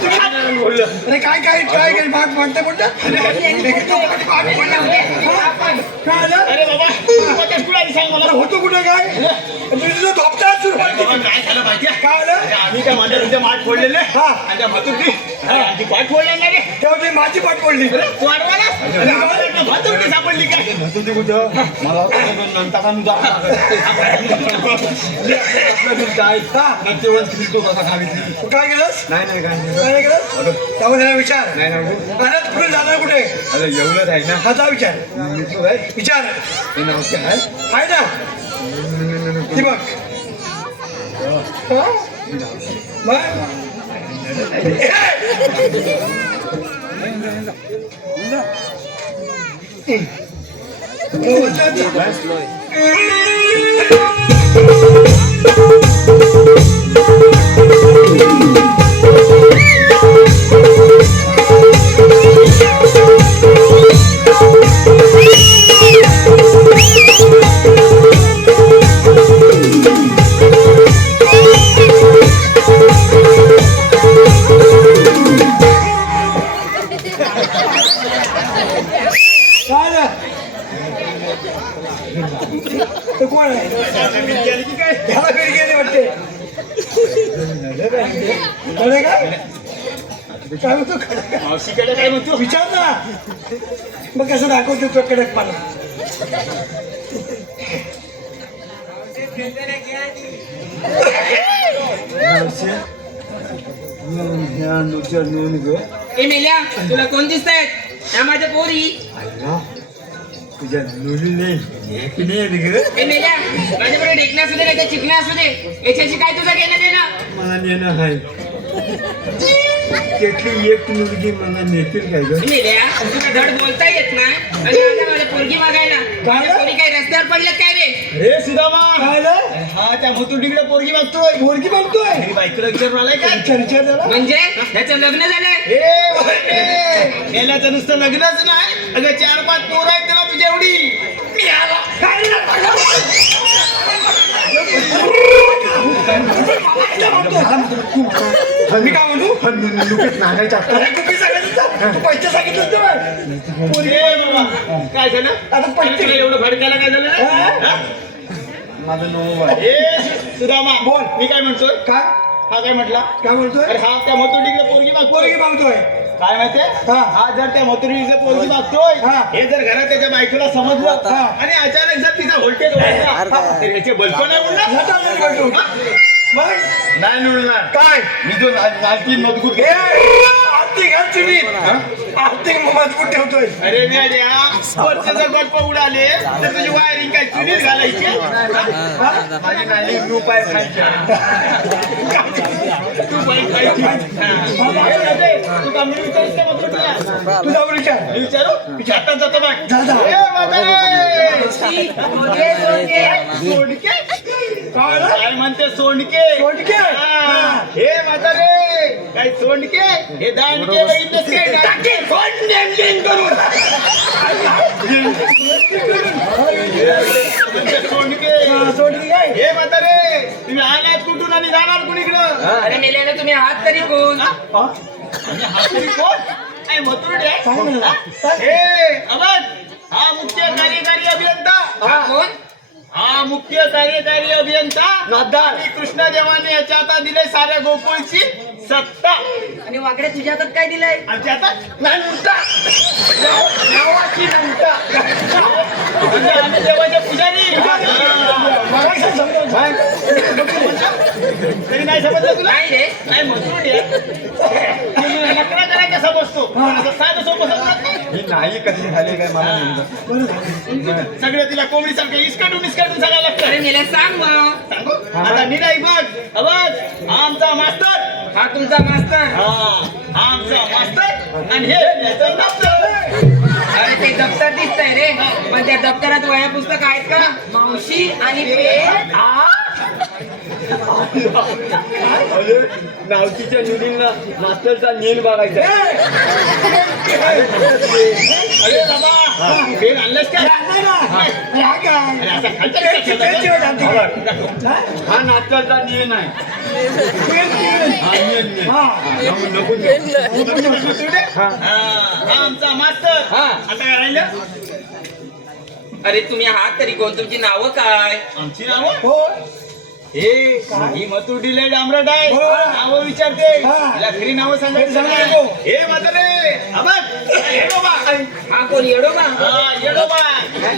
बोललं अरे काय काय काय काय भाग म्हणते कोणतं काय आलं अरे बाबा कुठे सांग मला होतो कुठे काय तुझं धोपटा सुरुवात काय झालं माहितीये काय आलं आम्ही काय माझ्या तुझ्या माठ फोडलेले हा आणि त्या भातुरती आधी पाठ फोडल्या ना रे तेव्हा ती माझी पाठ पडली वाढवाला भातुरती सापडली काय तुझी कुठं मला नंतर का काय केलंस नाही नाही काय नाही काय केलं त्यामध्ये विचार नाही नाही घरात कुठे जाणार कुठे अरे एवढंच आहे ना हाचा विचार मित्र आहे विचार ते नावचे आहे आहे ना ती बघ हा? कोण आहे ह्याला फेरी गेली वाटते काय म्हणतो मावशीकडे काय म्हणतो विचार ना मग कसं दाखवतो तो कडक पाला ए मेल्या तुला कोण दिसतायत त्या माझ्या पोरी तुझ्या मुलीने ए मेल्या माझ्याकडे ढेकण्या असू दे नाही तर चिकण्या असू दे याच्याशी काय तुझं घेणं देणं मला नेणं आहे त्यातली एक मुलगी मला नेतील काय ग मेल्या तुला धड बोलता येत नाही आणि आता माझ्या पोरगी मागायला माझ्या पोरी काही रस्त्यावर पडल्यात काय रे रे सुदामा काय हा त्या मुतुडीकडे पोरगी मागतोय पोरगी बघतोय घरी बायकोला विचारून आलाय काय चर्चा झाला म्हणजे त्याचं लग्न झालंय गेल्याचं नुसतं लग्नच नाही अगं 4-5 पोरं आहेत त्याला तुझ्या एवढी मी काय म्हणू नागायच्या तू पैसे सांगितलं काय झालं आता पैसे तुला एवढं भडकायला काय झालं रे? माझं नाव आहे ए सुदामा बोल. मी काय म्हणतोय काय हा काय म्हटला काय बोलतोय अरे हा त्या मथुडीकडे पोरगी मागतोय पोरगी मागतोय काय माहितीये हा. हा जर त्या मथुडीकडे पोरगी मागतोय हा. हे जर घरात त्याच्या बायकोला समजलं हा. आणि अचानक जर तिचा व्होल्टेज वाढला तर याचे बल्ब नाही उडणार मग नाही मिळणार काय मी जो नाचतील मजबूत ए, आर्थिक घाल तुम्ही आर्थिक मजबूत ठेवतोय अरे मेल्या वरचे जर बल्ब उडाले तर तुझी वायरिंग काय चुलीत घालायची माझी नाली ग्रुप आहे खायची तू बाईक खायची तू का मी विचारते मथुडीला तुझा विचार मी विचारू विचारता जातो बघ जा, जा. ए, म्हातारे! सोडके काय म्हणते सोंडके सोंडके? हा. हे म्हातारे काय सोंडके हे दांडके बघितलंस काय दांडके म्हणते सोंडके सोडली काय हे म्हातारे तुम्ही आलात कुठून आणि जाणार कुणीकडं अरे मेल्यानं तुम्ही आहात तरी कोण आणि हा तरी कोण काय मथुरडे सांग ना. हे अबद हा मुख्य कार्यकारी अभियंता हा कोण हा मुख्य कार्यकारी अभियंता आणि कृष्णदेवाने याच्या आता दिले साऱ्या गोकुळची सत्ता आणि वाकडे तुझ्या हातात काय दिलंय आमच्या हातात नंटा नावाची नंटा म्हणजे आम्ही देवाचे पुजारी तरी नाही समजलं तुला नाही रे नाही मथुरडे नकरा करायचा समजतो असं साधं सोपं समजत नाही ही नाही कधी झाली काय मला नेमकं सगळं तिला कोंबडी सारखं इसकाटून सगळं लागतं अरे मेल्या सांग मग सांगू आता मी नाही बघ आमचा मास्तर हा तुमचा मास्तर हा आमचा मास्तर आणि हे याचं दप्तर. अरे ते दप्तर दिसतंय रे पण त्या दप्तरात वह्या पुस्तक आहेत का मावशी आणि पेन अरे नावतीच्या मुलींना मास्टरचा नेल बघायचा अरे बाबा पेन आणलंस का अरे असा खालचा हा नास्टरचा नियम आहे हा नियम हा हा आमचा मास्तर. हा. आता काय राहिलं? अरे तुम्ही आहात तरी कोण, तुमची नावं काय? आमची नावं हो ही मथुरडीले डांबरट आहे. हो. नावं विचारते. हा. तिला खरी नावं सांगायची सांगायचो. हे म्हातारे आबाद, येडोबा. हा कोण येडोबा? हा येडोबा.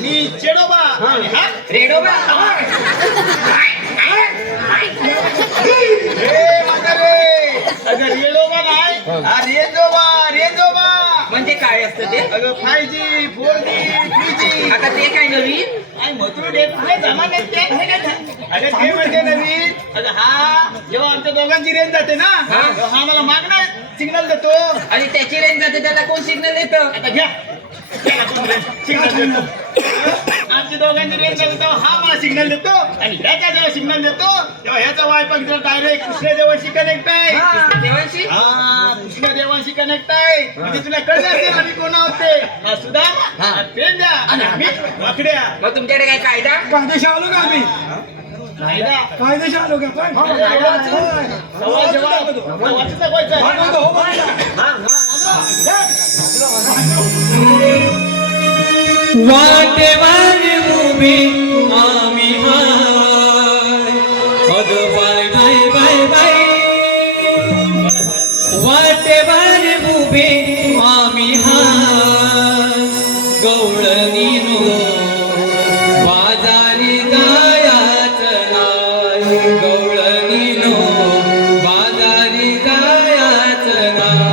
मी चेडोबा. आणि हा रेडोबा? हे म्हातारे अगं रेडोबा नाही, हा रेजोबा. रेजोबा म्हणजे काय असतं ते? अगं 5G 4G 3G. आता ते काय नवीन? काय मथुर डेट पुढे जमा नाही ते. अगं ते म्हणजे नवीन. अगं हा जेव्हा आमच्या दोघांची रेंज जाते ना, हा. तेव्हा हा मला मागणार सिग्नल देतो. आणि त्याची रेंज जाते त्याला कोण सिग्नल देतं? आता घ्या सिग्नल देतो. आमची दोघांची रेंज जाते तेव्हा हा मला सिग्नल देतो, आणि ह्याचा जेव्हा सिग्नल देतो तेव्हा ह्याचा वायफाय डायरेक्ट कृष्णदेवाशी कनेक्ट आहे. हा, देवांशी? हा कृष्णदेवाशी कनेक्ट आहे. म्हणजे तुला कळलं असेल आम्ही कोण आहोत ते. हा सुदाम, हा. हा पेंड्या, आणि आम्ही वाकड्या. मग तुमच्याकडे काय कायदा? कायदेशी आलो का आम्ही नाहीदा. कायदेशी आलो का पण सवाल जवाब. वाचूच दाखवायचं. दाखवतो, हो बोला. वाटेवर उभी आम्ही हाय, अगं बाय बाय बाय बाय. वाटेवर उभी आम्ही हाय, गवळणीनो बाजारी जायाचं नाय, गवळणीनो बाजारी जायाचं नाय.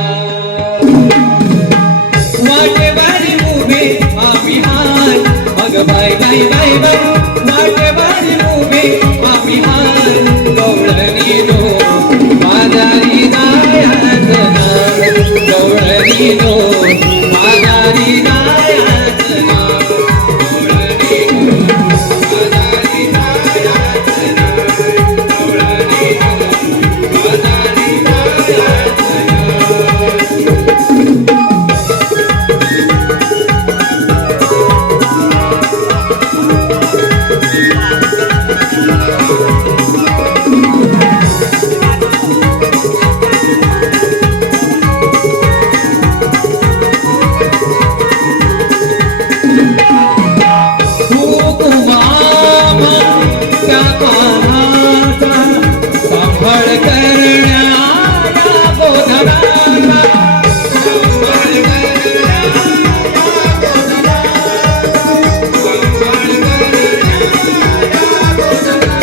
वाटेवर उभे आम्ही हाय, अगं बाय बाय बाय बाय. वाटेवर उभे आम्ही हाय, गवळणीनो बाजारी जायाचं नाय, गवळणीनो बाजारी जायाचं नाय, गवळणीनो बाजारी जायाचं नाय, गवळणीनो बाजारी जायाचं नाय. सांभाळ करण्याला बोधनाचा, सांभाळ करण्याला बोधनाचा, सांभाळ करण्याला बोधनाचा.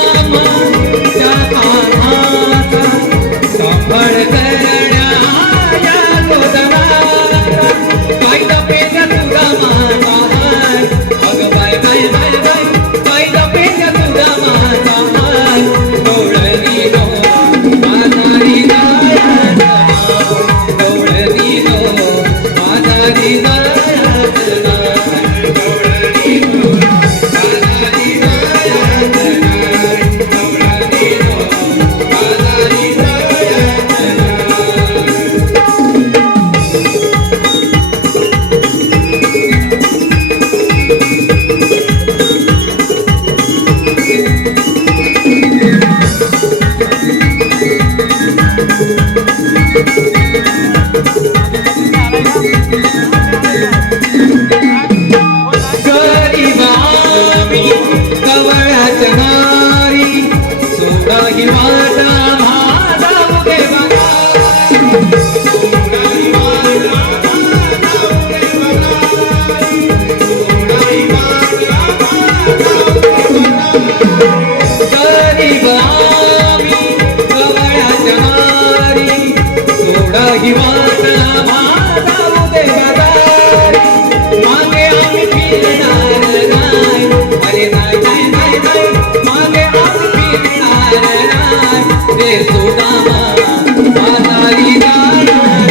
हुकुमाच्या कानाचा, सांभाळ करण्याला बोधनाचा. कायदा पेजा तुझा माझा हाय, अगं बाय बाय बाय बाय. कायदा पेजा तुझा माझा हाय, गवळणीनो बाजारी जायाचं नाय, गवळणीनो बाजारी जायाचं नाय, गवळणीनो बाजारी जायाचं नाय, गवळणीनो बाजारी जायाचं नाय. गरिबामी कवळ्याच्या नारी, सोडाही वाटा माझा उभे बघारी, सोडाही वाटा माझा उभे बघारी, सोडाही वाटा माझा उभे बघारी. गरिबामी कवळ्याच्या नारी, सोडाही वाटा माझा उभे बघारी. मागे आम्ही फिरणार नाही, अरे नाही नाही नाही नाही. मागे आम्ही फिरणार नाही, ते सुदामा बाजारी जाणार,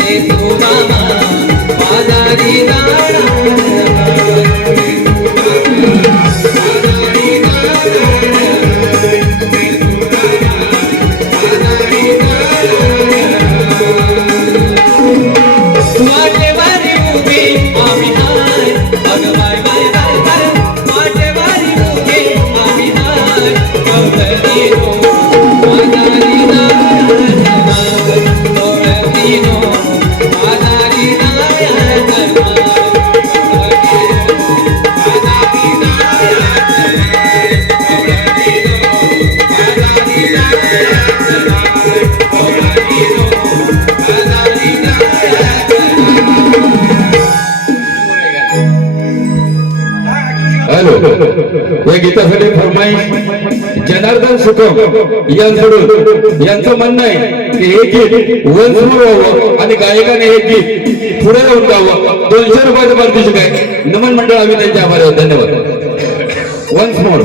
ते सुदामा बाजारी जाणार, ते सुदामा बाजारी जाणार, ते सुदामा बाजारी जाणार. वाटेवर उभे आम्ही हाय, अगं बाय बाय बाय बाय. वाटेवर उभे आम्ही हाय, गवळणीनो हॅलो, या गीतासाठी फरमाईश जनार्दन सुकम यांकडून यांचं म्हणणं आहे की हे गीत वंश व्हावं आणि गायकाने हे गीत पुढे जाऊन गावं. 200 रुपयाचं पारितोषिक आहे. नमन मंडळ आम्ही त्यांचे आभार आहोत. धन्यवाद. Once more.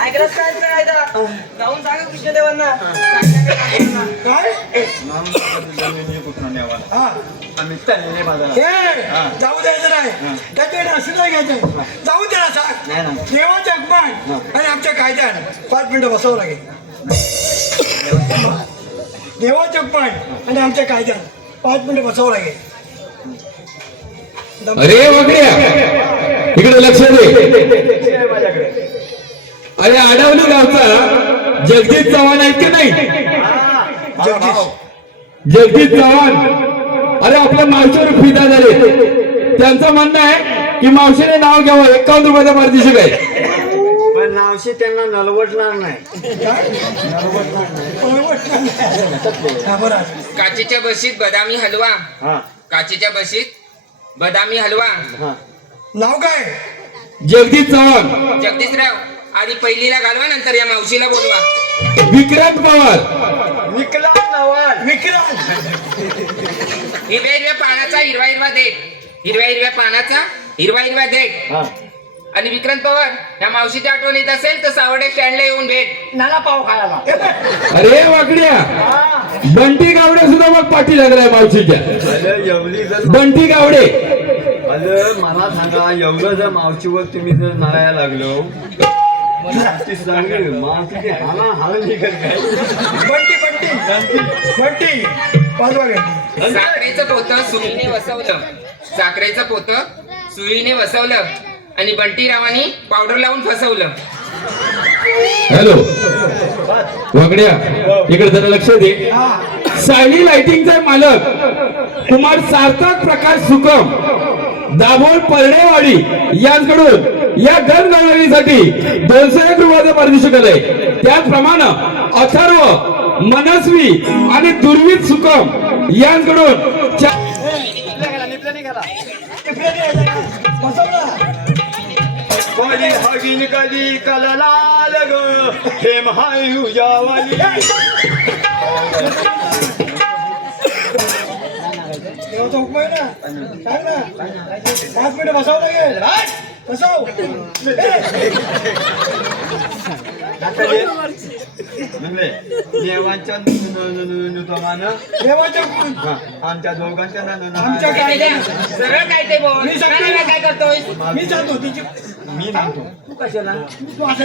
ऐकलंच काय करायचं जाऊन सांगा कृष्णदेवांना काय जाऊ द्यायचं नाही त्याच्याकडे असं नाही घ्यायचं. जाऊ द्या सांग देवाच्या अपमान आणि आमच्या कायद्यानं 5 मिनिटं बसावं लागेल. देवाच्या अपमान आणि आमच्या कायद्यानं 5 मिनिटं बसावं लागेल. अरे वगड्या, इकडे लक्ष दे. अरे आडवली गावचा जगदीश चव्हाण आहेत की नाही? जगदीश चव्हाण अरे आपल्या मावशीवर फिदा झाले. त्यांचं म्हणणं आहे की मावशीने नाव घ्यावं. 51 रुपयाचा पारितोषिक आहे. पण नावशी त्यांना नलवटणार नाही. काचेच्या बशीत बदामी हलवा. काचेच्या बशीत बदामी हलवा. नाव काय? जगदीश चव्हाण. जगदीशराव आधी पहिलीला घालवा, नंतर या मावशीला बोलवा. विक्रांत पवार. विकलांग नवाल. विक्रांत. हिरव्या हिरव्या पानाचा हिरवा हिरवा देठ. हिरव्या हिरव्या पानाचा हिरवा हिरवा देठ. आणि विक्रांत पवार, या मावशीची आठवण येत असेल तर सावर्डे स्टँडला येऊन भेट. नाला पाव खायला. अरे वाकड्या, बंटी गावडे सुद्धा मग पाठी लागलाय मावशीच्या. एवढी जर बंटी गावडे. अरे मला सांगा, एवढं जर मावशीवर तुम्ही जर नाळायला लागलो ती सांगेल मावशीचे हाल निघत काय. बंटी 5 वागे. साखरेचं पोतं सुईने वसवलं. साखरेचं पोतं सुईने वसवलं आणि बंटीरावांनी पावडर लावून फसवलं. हॅलो वागड्या, इकडे जरा लक्ष दे. सायली लाइटिंगचा मालक कुमार सार्थक प्रकाश सुकम दाभोळ परडेवाडी यांकडून या गणगणनेसाठी 201 रुपयाचं पारितोषिक आलंय. त्याचप्रमाणे अथर्व, मनस्वी आणि दुर्वित सुकम यांकडून कधी हवीन कधी कललाल ग हे महायुजावाली. देवाचा हुकम आहे ना सांग ना 5 मिनिटं बसावं लागेल बसाव देवांच्या नुतमानं देवाच्या हुकमानं. हा, आमच्या दोघांच्या आमच्या काय सरळ काय ते बोल मी सांगतो. नानाला काय करतोय मी जातो तिची मी सांगतो तू कशाला तू असं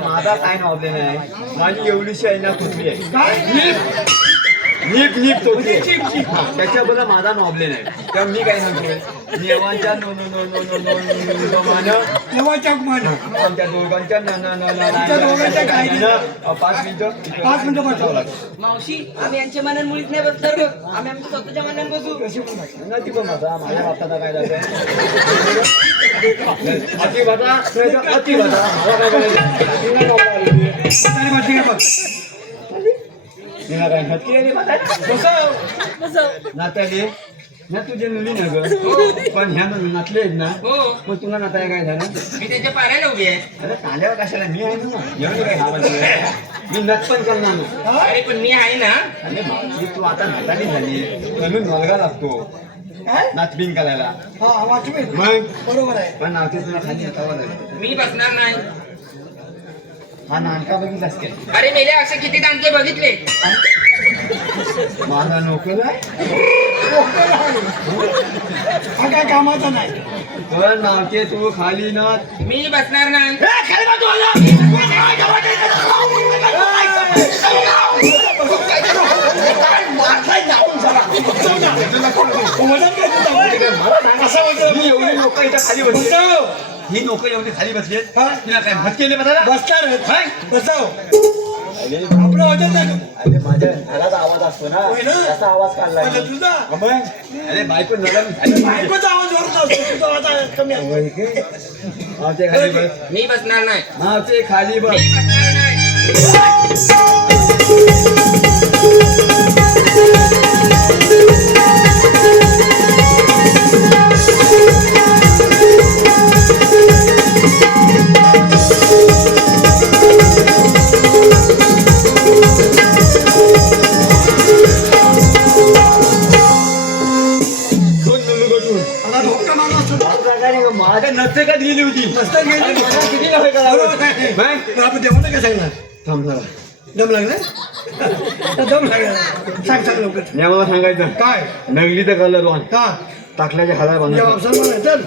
माझा काय प्रॉब्लेम आहे माझी एवढीशी आहे ना कुठली आहे काय नीप नीप तो चिप, चिप. त्याच्याबद्दल माझा प्रॉब्लेम आहे तेव्हा मी काय सांगतोय देवांच्या नुतमानं देवाच्या हुकमानं. आमच्या दोघांच्या आमच्या दोघांच्या काय नाही. 5 मिनिटं 5 मिनिटं बसावं लागेल मावशी आम्ही यांच्या मनात मुळीच नाही बसणार ग. आम्ही आमच्या स्वतःच्या मनात बसू नाही ती पण माझा माझ्या बाप्पाचा काय झालं अति भाता अति भाता मला काय करायचं म्हातारी बाटली घे बघ. तिला काय नक्की आहे रे म्हातारी? नात्याले ना तुझे मुली ना ग पण ह्या नातले आहेत ना हो मग तुला नाताय काय झालं मी त्यांच्या पारायला उभी आहे अरे ताल्यावर कशाला मी आहे ना एवढं काय घाबरतो मी नत पण करणार ना अरे पण मी आहे ना अरे बापरे, तू आता नाताली झाली म्हणून मुलगा लागतो काय नाचबिन करायला हा वाचवी मग बरोबर आहे पण नाते तुला खाली हातावर लागतं. मी बसणार नाही हा नानका बघितलास काय अरे मेले असे किती दांडके बघितले माझा नोकर आहे हा काय कामाचा नाही पण नावते तू खाली ना मी बसणार नाही ही एवढी लोक इथं खाली बसली बसाव ही लोक एवढी खाली बसली हा? तिला काय भट केले बघा बसणार बसाव आपलं होतं नाही अरे माझ्या घराचा आवाज असतो ना होय ना? त्याचा आवाज काढला माझा तुझा अरे बायको नरम झाली. बायकोचा आवाज जोरात असतो तुझा आवाज कमी असतो होय की? मावते खाली बस मी बसणार नाही मावते खाली बस मी बसणार नाही आता ढोकळा मारला असतो माझ्या नसते का दिली होती नसतं गेली. आणि मला किती नव्हे का बरोबर आहे. मग? मग आपण देवाला काय सांगणार थांब जरा. दम लागला दम लागला सांग लवकर मी आम्हाला सांगायचं काय नगली तर कलर वान का टाकल्याचे हजार जेव्हा बांधायचे अवसर मला चल